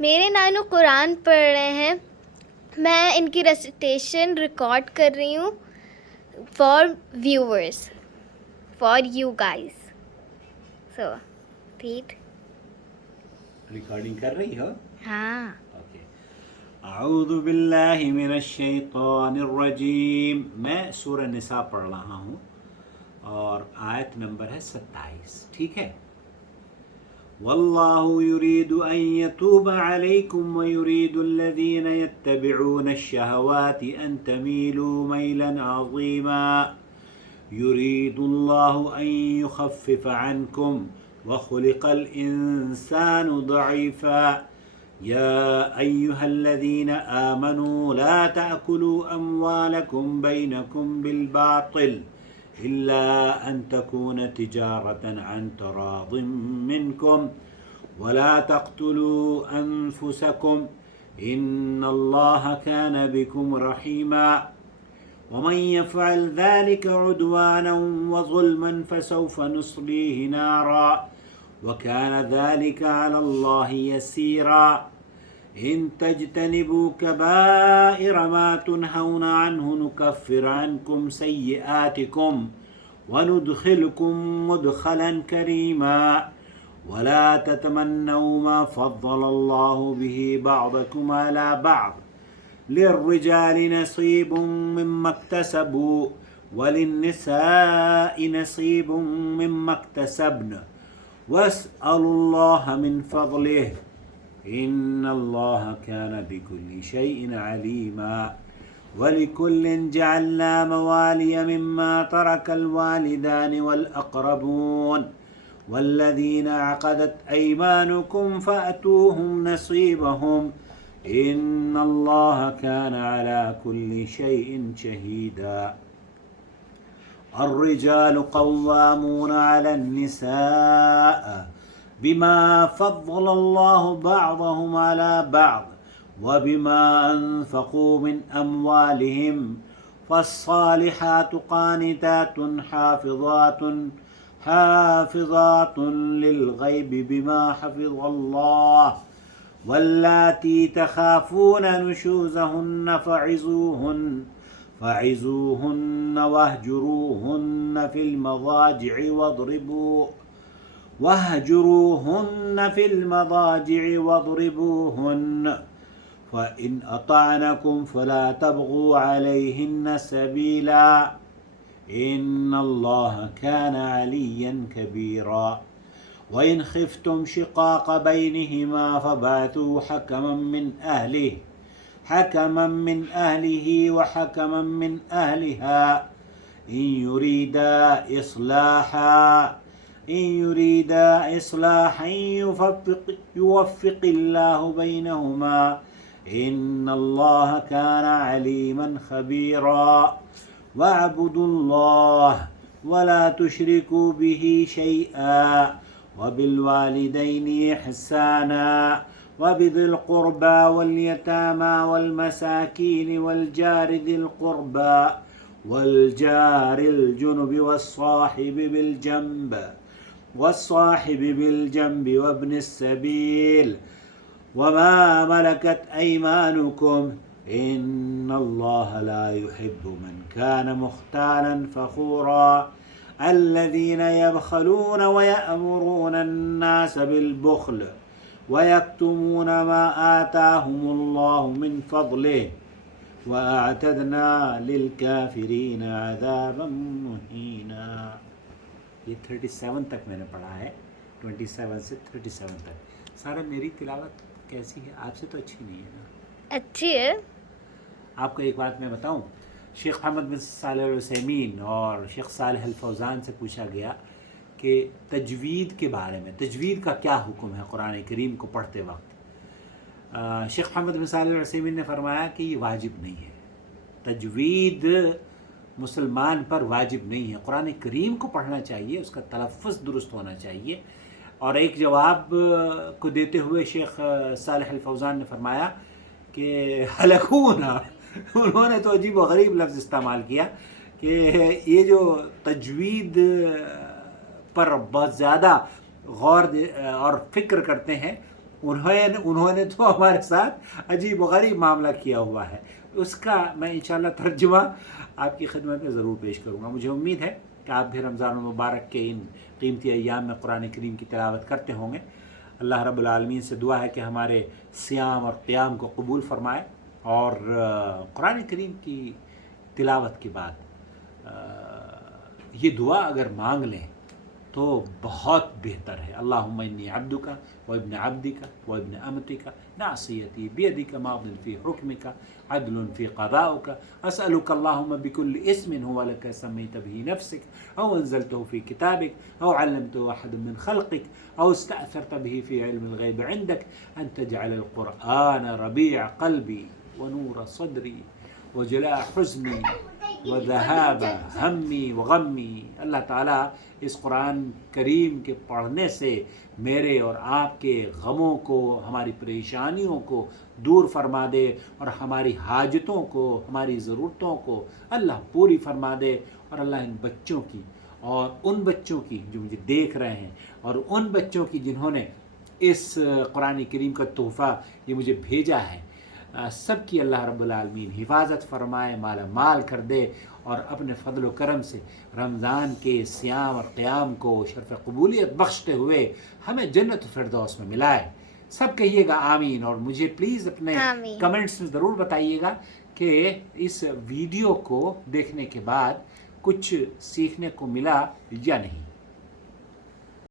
मेरे नानू कुरान पढ़ रहे हैं, मैं इनकी रेसिटेशन रिकॉर्ड कर रही हूँ for viewers, for you guys. So ठीक। रिकॉर्डिंग कर रही हो? हाँ। ओके। अऊज़ु बिल्लाहि मिनश शैतानिर रजीम। मैं सूरह निसा पढ़ रहा हूँ और आयत नंबर है 27। ठीक है। वल्लाहु युरीदु अन यतूब अलैकुम व युरीदु अल्लज़ीना यत्तबिऊन अश-शहवाति अन तमीलू मैलन अज़ीमा। युरीदुल्लाहु अन युखफ्फिफ अन्कुम व खुलिक़ल इंसानु ज़ईफ़ा। या अय्युहल्लज़ीना आमनू ला तअकुलू अम्वालकुम बैनकुम बिलबातिल इल्ला अन तकून तिजारतन अन तरादिम मिनकुम वला तक़्तुलू अनफुसकुम इन्नल्लाह कान बिकुम रहीमा। वमन यफ़अल ज़ालिका उद्वानन वज़ुल्मन फसौफ़ नुस्लीहि नारा वकान ज़ालिका अलल्लाहि यसीरा। इन तज्तनिबू कबाइर मा तुनहौन अन्हु नुकफ्फिर अन्कुम सय्यिआतिकुम वनुदखिलकुम मुदखलन करीमा। वला ततमन्नौ मा फ़द्दलल्लाहु बिहि बअदकुम अला बअद लिर्रिजालि नसीबुम मिम्मा इक्तसबू वलिन्निसाइ नसीबुम मिम्मा इक्तसब्न वस्अलुल्लाह मिन फ़ज़लिहि इन्नल्लाह कान बिकुल्लि शैइन अलीमा। वलिकुल्लिन जअलना मवालिय मिम्मा तरकल वालिदान वल अक़रबून वल्लज़ीना अक़दत अयमानुकुम फ़अतूहुम नसीबहुम इन्नल्लाह कान अला कुल्लि शैइन शहीदा। अर्रिजालु क़व्वामून अला अन्निसाअ बिमा फ़द्दलल्लाहु बअदहुम अला बअद वबिमा अनफ़क़ू मिन अम्वालिहिम फ़स्सालिहातु क़ानितातुन हाफ़िज़ातुन लिलग़ैबि बिमा हफ़िज़ल्लाह वल्लाती तख़ाफ़ून नुशूज़हुन्न फ़इज़ूहुन्न वहजुरूहुन्न फ़िल मज़ाजिዕ वضربوهن फ़इन अताअनकुम फ़ला तबग़ू अलैहिन्न सबीला इन्नल्लाह कान अलिय्यन कबीरा। वइन खिफ़्तुम शिक़ाक़ बैनिहिमा फ़बअथू हकमन मिन अहलिही व हकमन मिन अहलिहा इन युरीदा इस्लाहन युवफ़्फ़िक़िल्लाहु बैनहुमा इन्नल्लाह कान अलीमन ख़बीरा। वअब्दुल्लाह वला तुश्रिकू बिही शैआ वबिलवालिदैनि इहसाना वबिदिल क़ुरबा वल्यतामा वल्मसाकीन वलजारि दिल क़ुरबा वलजारिल जुनुबि वस्साहिबि बिलजंबि वब्निस सबील वमा मलकत अयमानुकुम इन्नल्लाह ला युहिब्बु मन कान मुख्तालन फ़ख़ूरा। अल्लज़ीन यबख़लून वयअमुरून अन्नास बिलबुख़्ल वयक्तुमून मा आताहुमुल्लाहु मिन फ़ज़लिहि वअअतदना लिलकाफ़िरीन अज़ाबन मुहीना। ये 37 तक मैंने पढ़ा है, 27 से 37 तक। सारा मेरी तिलावत कैसी है? आपसे तो अच्छी नहीं है ना? अच्छी है। आपको एक बात मैं बताऊं, शेख मोहम्मद बिन सालेह अल उसैमीन और शेख सालेह अल फौज़ान से पूछा गया कि तजवीद के बारे में, तजवीद का क्या हुक्म है कुरान करीम को पढ़ते वक्त। शेख मोहम्मद बिन सालेह अल उसैमीन ने फरमाया कि ये वाजिब नहीं है, तजवीद मुसलमान पर वाजिब नहीं है। कुरान करीम को पढ़ना चाहिए, उसका तलफ़्फ़ुज़ दुरुस्त होना चाहिए। और एक जवाब को देते हुए शेख सालेह अल फौज़ान ने फरमाया कि हलकूना, उन्होंने तो अजीब व गरीब लफ्ज़ इस्तेमाल किया कि ये जो तजवीद पर बहुत ज़्यादा गौर और फ़िक्र करते हैं انہوں نے تو ہمارے ساتھ عجیب و غریب معاملہ کیا ہوا ہے. اس کا میں انشاءاللہ ترجمہ آپ کی خدمت میں ضرور پیش کروں گا. مجھے امید ہے کہ آپ بھی رمضان المبارک کے ان قیمتی ایام میں قرآن کریم کی تلاوت کرتے ہوں گے. اللہ رب العالمین سے دعا ہے کہ ہمارے صیام اور قیام کو قبول فرمائے، اور قرآن کریم کی تلاوت کے بعد یہ دعا اگر مانگ لیں تو بہت بہتر ہے. اللہم انی عبدک و ابن عبدک و ابن امتک ناصیتی بیدک ماض فی حکمک عدل فی قضاؤک اسألک اللہم بکل اسم هو لک سمیت به نفسک او انزلته فی کتابک او علمته احد من خلقک او استأثرت به فی علم الغیب عندک ان تجعل القرآن ربیع قلبی ونور صدری وجلاء حزنی وذهاب ہمی وغمی. اللہ تعالیٰ اس قرآن کریم کے پڑھنے سے میرے اور آپ کے غموں کو، ہماری پریشانیوں کو دور فرما دے، اور ہماری حاجتوں کو، ہماری ضرورتوں کو اللہ پوری فرما دے. اور اللہ ان بچوں کی اور ان بچوں کی جو مجھے دیکھ رہے ہیں، اور ان بچوں کی جنہوں نے اس قرآن کریم کا تحفہ یہ مجھے بھیجا ہے، سب کی اللہ رب العالمین حفاظت فرمائے، مالا مال کر دے، اور اپنے فضل و کرم سے رمضان کے صیام اور قیام کو شرف قبولیت بخشتے ہوئے ہمیں جنت فردوس میں ملائے. سب کہیے گا آمین. اور مجھے پلیز اپنے آمین. کمنٹس میں ضرور بتائیے گا کہ اس ویڈیو کو دیکھنے کے بعد کچھ سیکھنے کو ملا یا نہیں.